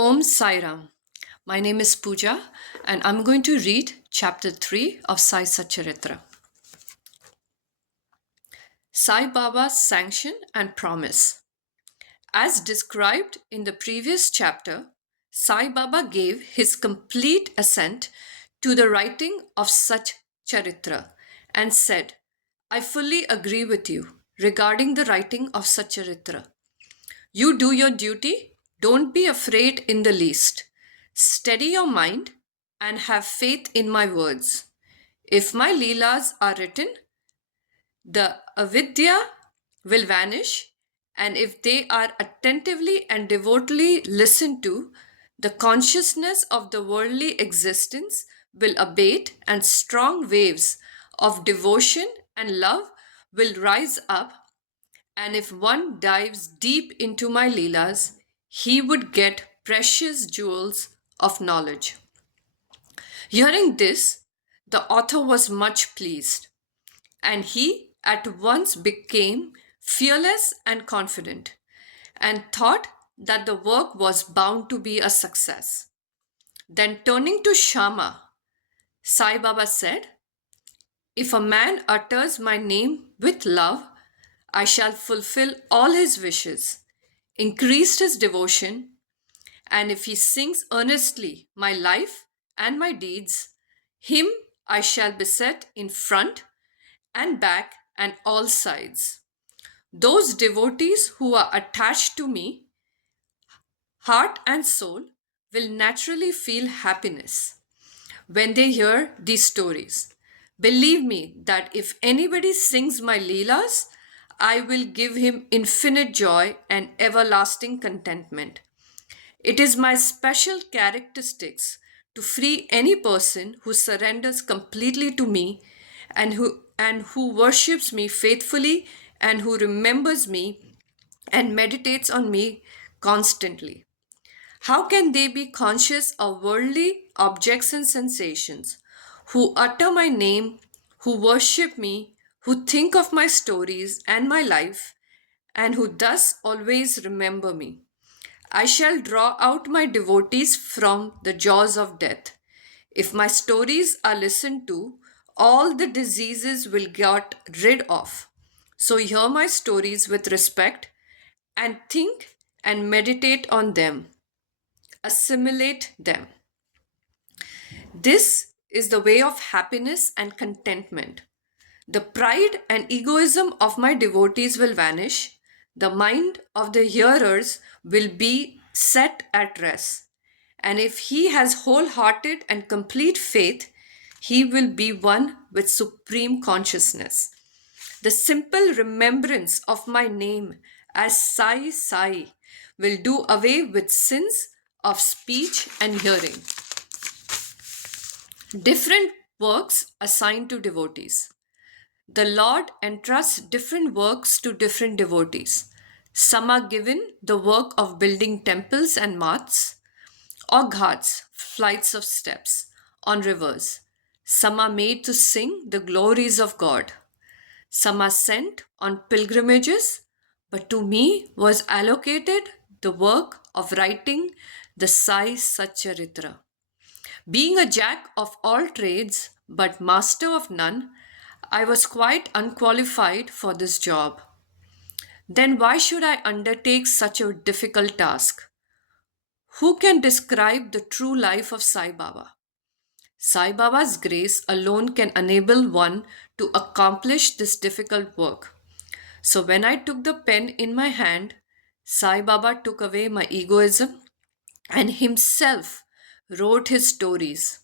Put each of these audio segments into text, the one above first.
Om Sai Ram. My name is Pooja and I'm going to read chapter 3 of Sai Satcharitra. Sai Baba's sanction and promise. As described in the previous chapter, Sai Baba gave his complete assent to the writing of such charitra and said, I fully agree with you regarding the writing of such charitra. You do your duty, don't be afraid in the least. Steady your mind and have faith in my words. If my leelas are written, the avidya will vanish, and if they are attentively and devotedly listened to, the consciousness of the worldly existence will abate, and strong waves of devotion and love will rise up. And if one dives deep into my leelas, he would get precious jewels of knowledge. Hearing this, the author was much pleased, and he at once became fearless and confident, and thought that the work was bound to be a success. Then turning to Shama, Sai Baba said, If a man utters my name with love, I shall fulfill all his wishes, increase his devotion, and if he sings earnestly my life and my deeds, him I shall beset in front and back and all sides. Those devotees who are attached to me, heart and soul, will naturally feel happiness when they hear these stories. Believe me that if anybody sings my leelas, I will give him infinite joy and everlasting contentment. It is my special characteristics to free any person who surrenders completely to me and who worships me faithfully and who remembers me and meditates on me constantly. How can they be conscious of worldly objects and sensations, who utter my name, who worship me, who think of my stories and my life, and who thus always remember me? I shall draw out my devotees from the jaws of death. If my stories are listened to, all the diseases will get rid of. So hear my stories with respect and think and meditate on them. Assimilate them. This is the way of happiness and contentment. The pride and egoism of my devotees will vanish. The mind of the hearers will be set at rest. And if he has wholehearted and complete faith, he will be one with supreme consciousness. The simple remembrance of my name as Sai Sai will do away with sins of speech and hearing. Different works assigned to devotees. The Lord entrusts different works to different devotees. Some are given the work of building temples and mats, or ghats, flights of steps, on rivers. Some are made to sing the glories of God. Some are sent on pilgrimages, but to me was allocated the work of writing the Sai Satcharitra. Being a jack of all trades, but master of none, I was quite unqualified for this job. Then why should I undertake such a difficult task? Who can describe the true life of Sai Baba? Sai Baba's grace alone can enable one to accomplish this difficult work. So when I took the pen in my hand, Sai Baba took away my egoism and himself wrote his stories.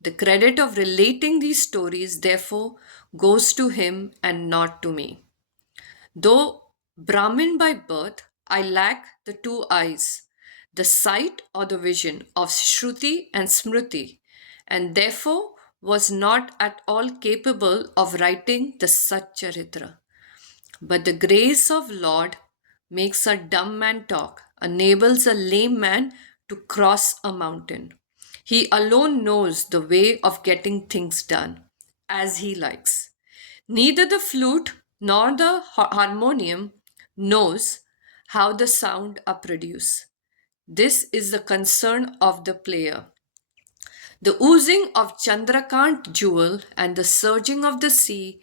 The credit of relating these stories, therefore, goes to him and not to me. Though Brahmin by birth, I lack the two eyes, the sight or the vision of Shruti and Smriti, and therefore was not at all capable of writing the Satcharitra. But the grace of Lord makes a dumb man talk, enables a lame man to cross a mountain. He alone knows the way of getting things done as he likes. Neither the flute nor the harmonium knows how the sound are produced. This is the concern of the player. The oozing of Chandrakant jewel and the surging of the sea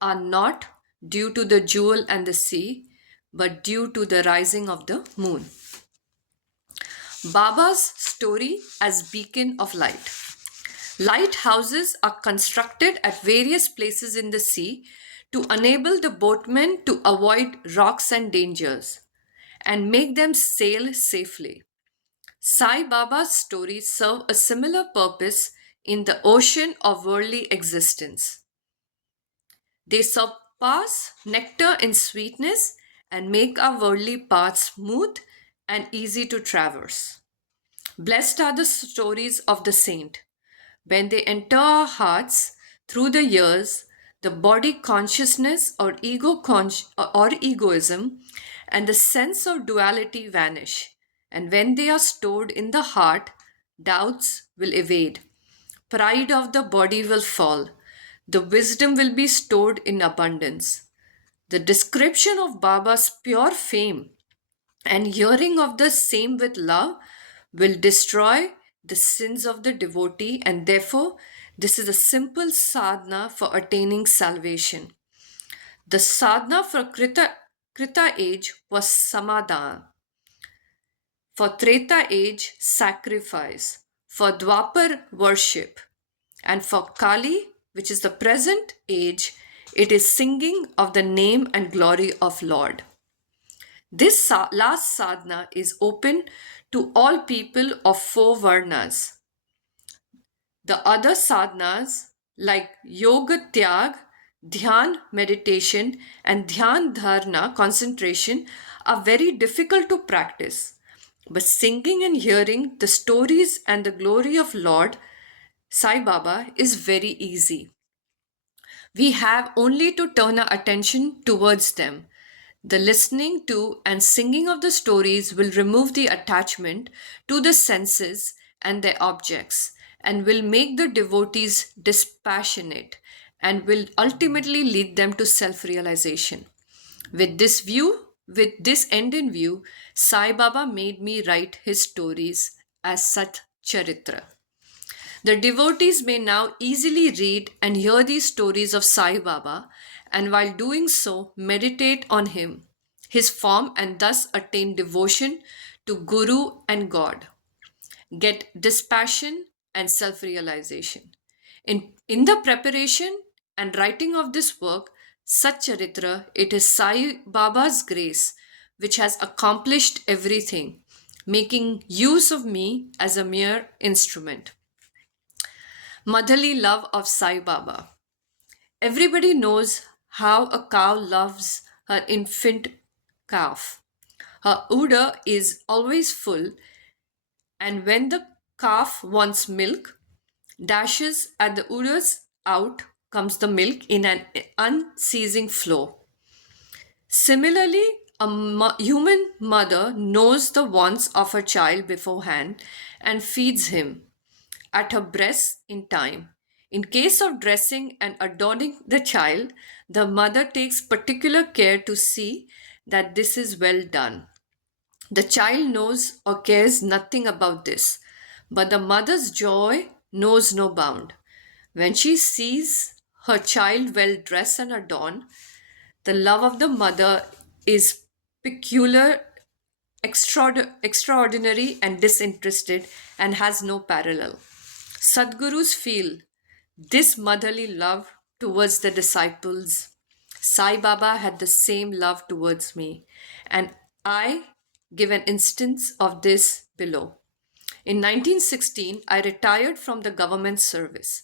are not due to the jewel and the sea, but due to the rising of the moon. Baba's story as beacon of light. Lighthouses are constructed at various places in the sea to enable the boatmen to avoid rocks and dangers and make them sail safely. Sai Baba's stories serve a similar purpose in the ocean of worldly existence. They surpass nectar in sweetness and make our worldly paths smooth and easy to traverse. Blessed are the stories of the saint. When they enter our hearts through the years, the body consciousness or egoism and the sense of duality vanish. And when they are stored in the heart, doubts will evade. Pride of the body will fall. The wisdom will be stored in abundance. The description of Baba's pure fame and hearing of the same with love will destroy the sins of the devotee, and therefore, this is a simple sadhana for attaining salvation. The sadhana for Krita age was samadhan, for Treta age, sacrifice, for Dwapar, worship, and for Kali, which is the present age, it is singing of the name and glory of Lord. This last sadhana is open to all people of four varnas. The other sadhanas like yoga tyag, dhyan meditation, and dhyan dharana concentration are very difficult to practice. But singing and hearing the stories and the glory of Lord Sai Baba is very easy. We have only to turn our attention towards them. The listening to and singing of the stories will remove the attachment to the senses and their objects and will make the devotees dispassionate and will ultimately lead them to self realization. With this end in view, Sai Baba made me write his stories as Satcharitra. The devotees may now easily read and hear these stories of Sai Baba, and while doing so, meditate on him, his form, and thus attain devotion to Guru and God. Get dispassion and self realization. In the preparation and writing of this work, Satcharitra, it is Sai Baba's grace which has accomplished everything, making use of me as a mere instrument. Motherly love of Sai Baba. Everybody knows how a cow loves her infant calf. Her udder is always full, and when the calf wants milk, dashes at the udders, out comes the milk in an unceasing flow. Similarly, a human mother knows the wants of her child beforehand and feeds him at her breast in time. In case of dressing and adorning the child, the mother takes particular care to see that this is well done. The child knows or cares nothing about this, but the mother's joy knows no bound. When she sees her child well dressed and adorned, the love of the mother is peculiar, extraordinary, and disinterested, and has no parallel. Sadgurus feel this motherly love towards the disciples. Sai Baba had the same love towards me, and I give an instance of this below. In 1916, I retired from the government service.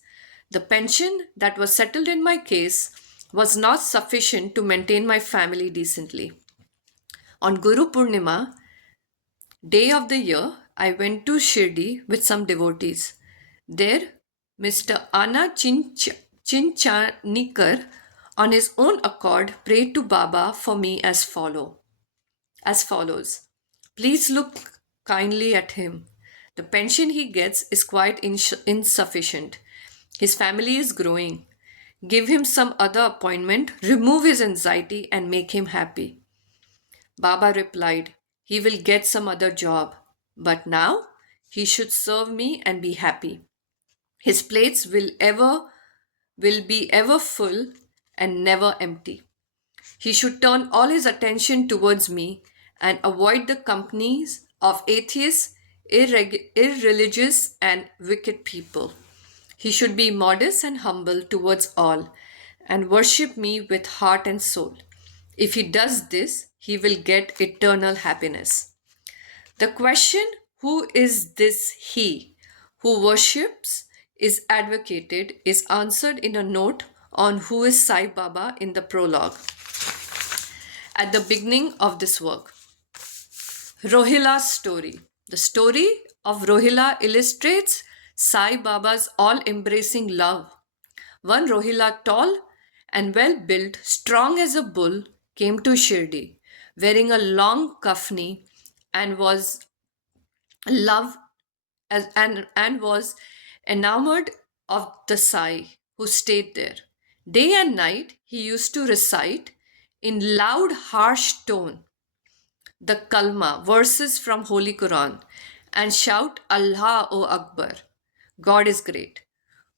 The pension that was settled in my case was not sufficient to maintain my family decently. On Guru Purnima, day of the year, I went to Shirdi with some devotees. There, Mr. Anna Chinchanikar, on his own accord, prayed to Baba for me as follows. Please look kindly at him. The pension he gets is quite insufficient. His family is growing. Give him some other appointment, remove his anxiety, and make him happy. Baba replied, he will get some other job. But now he should serve me and be happy. His plates will be ever full and never empty. He should turn all his attention towards me and avoid the companies of atheists, irreligious, and wicked people. He should be modest and humble towards all and worship me with heart and soul. If he does this, he will get eternal happiness. The question, who is this he who worships, is advocated, is answered in a note on who is Sai Baba in the prologue at the beginning of this work. Rohila's story. The story of Rohila illustrates Sai Baba's all-embracing love. One Rohila, tall and well-built, strong as a bull, came to Shirdi, wearing a long kafni and was love and was enamored of the Sai who stayed there. Day and night he used to recite in loud, harsh tone the Kalma, verses from Holy Quran, and shout Allahu Akbar, God is great.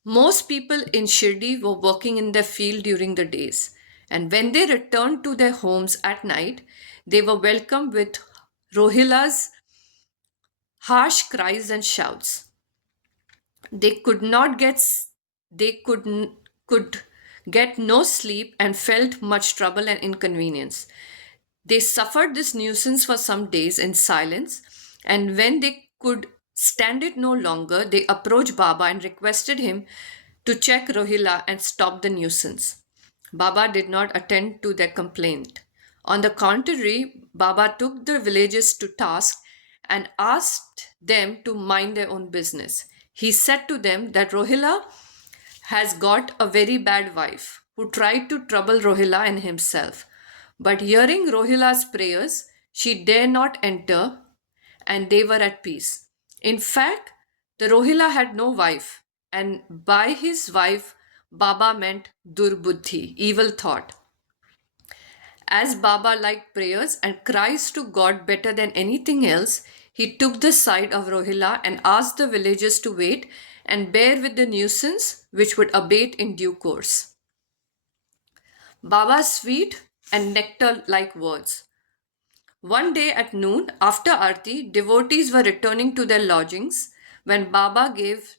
Most people in Shirdi were working in their field during the days, and when they returned to their homes at night, they were welcomed with Rohila's harsh cries and shouts. They could not get they could get no sleep and felt much trouble and inconvenience. They suffered this nuisance for some days in silence, and when they could stand it no longer, they approached Baba and requested him to check Rohila and stop the nuisance. Baba did not attend to their complaint. On the contrary, Baba took the villagers to task and asked them to mind their own business. He said to them that Rohila has got a very bad wife who tried to trouble Rohila and himself. But hearing Rohila's prayers, she dare not enter, and they were at peace. In fact, the Rohila had no wife, and by his wife, Baba meant Durbuddhi, evil thought. As Baba liked prayers and cries to God better than anything else, he took the side of Rohila and asked the villagers to wait and bear with the nuisance, which would abate in due course. Baba's sweet and nectar-like words. One day at noon, after Aarti, devotees were returning to their lodgings when Baba gave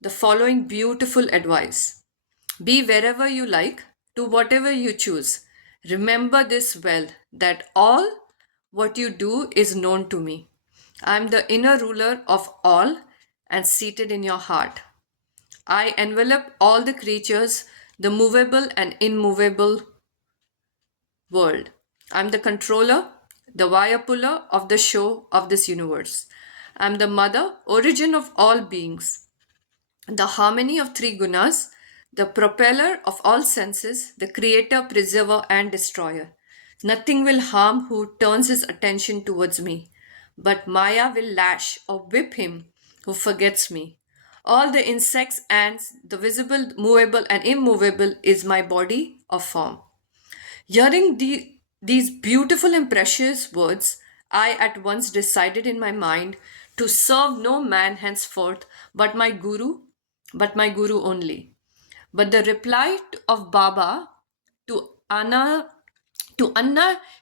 the following beautiful advice. Be wherever you like, do whatever you choose. Remember this well, that all what you do is known to me. I am the inner ruler of all and seated in your heart. I envelop all the creatures, the movable and immovable world. I am the controller, the wire puller of the show of this universe. I am the mother, origin of all beings, the harmony of three gunas, the propeller of all senses, the creator, preserver, and destroyer. Nothing will harm who turns his attention towards me, but Maya will lash or whip him who forgets me. All the insects, ants, the visible, movable, and immovable is my body or form. Hearing these beautiful and precious words, I at once decided in my mind to serve no man henceforth but my Guru only. But the reply of Baba to Anna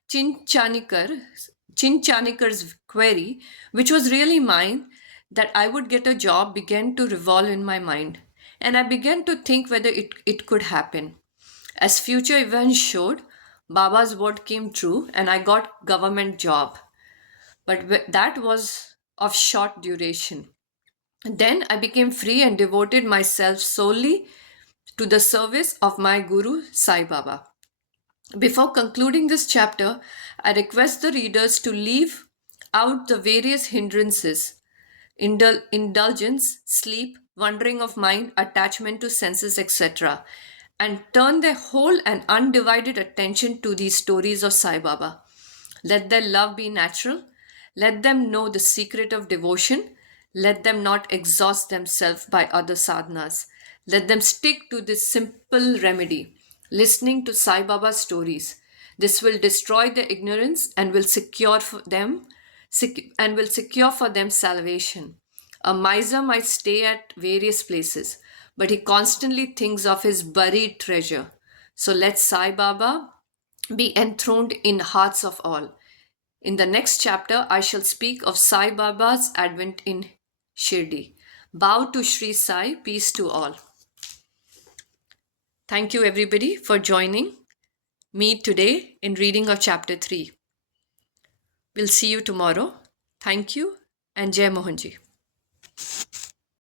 Chinchanikar's query, which was really mine, that I would get a job, began to revolve in my mind. And I began to think whether it could happen. As future events showed, Baba's word came true and I got government job. But that was of short duration. Then I became free and devoted myself solely to the service of my Guru Sai Baba. Before concluding this chapter, I request the readers to leave out the various hindrances, indulgence, sleep, wandering of mind, attachment to senses, etc., and turn their whole and undivided attention to these stories of Sai Baba. Let their love be natural. Let them know the secret of devotion. Let them not exhaust themselves by other sadhanas. Let them stick to this simple remedy, listening to Sai Baba's stories. This will destroy their ignorance and will secure for them and will secure for them salvation. A miser might stay at various places, but he constantly thinks of his buried treasure. So let Sai Baba be enthroned in hearts of all. In the next chapter, I shall speak of Sai Baba's advent in Shirdi. Bow to Sri Sai, peace to all. Thank you, everybody, for joining me today in reading of chapter 3. We'll see you tomorrow. Thank you, and Jai Mohanji.